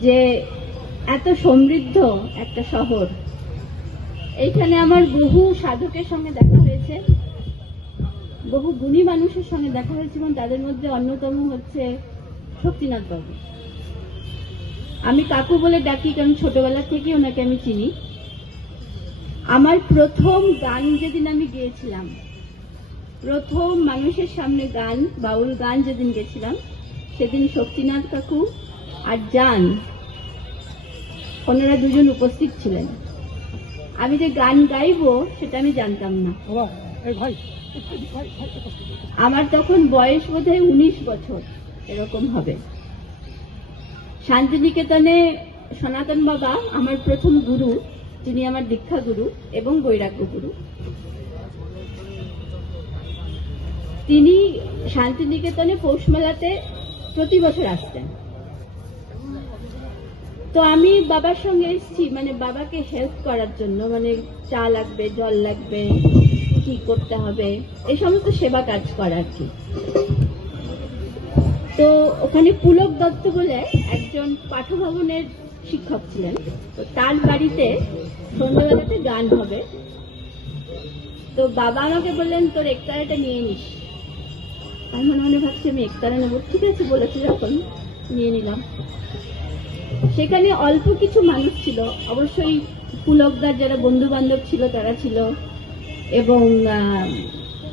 যে এত সমৃদ্ধ একটা শহর। এইখানে আমার বহু সাধকের সঙ্গে দেখা হয়েছে, বহু গুণী মানুষের সঙ্গে দেখা হয়েছে এবং তাদের মধ্যে অন্যতম হচ্ছে শক্তিনাথ বাবু। আমি কাকু বলে ডাকি কারণ ছোটবেলা থেকে ওনাকে আমি চিনি। আমার প্রথম গান যেদিন আমি গেয়েছিলাম, প্রথম মানুষের সামনে গান, বাউল গান যেদিন গেছিলাম, সেদিন শক্তিনাথ কাকু আর জান ওনারা দুজন উপস্থিত ছিলেন। আমি যে গান গাইবো সেটা আমি জানতাম না। আমার তখন বয়স বোধহয় উনিশ বছর এরকম হবে। শান্তিনিকেতনে সনাতন বাবা আমার প্রথম গুরু যিনি আমার দীক্ষা গুরু এবং বৈরাগ্য গুরু। তিনি শান্তিনিকেতনে পৌষ মেলাতে প্রতি বছর আসতেন। তো আমি বাবার সঙ্গে এসেছি মানে বাবাকে হেল্প করার জন্য মানে চা লাগবে, জল লাগবে, কি করতে হবে, এই সমস্ত সেবা কাজ করার কি। তো ওখানে পুলক দত্ত বলে একজন পাঠভবনের শিক্ষক ছিলেন, তো তার বাড়িতে সন্ধ্যাবেলাতে গান হবে। তো বাবা আমাকে বললেন, তোর একতারাটা নিয়ে নিস। আমি মনে মনে ভাবছি, আমি একতারা নেব। ঠিক আছে, বলেছি যখন, নিয়ে নিলাম। সেখানে অল্প কিছু মানুষ ছিল। অবশ্যই পুলকদার যারা বন্ধু বান্ধব ছিল তারা ছিল। এবং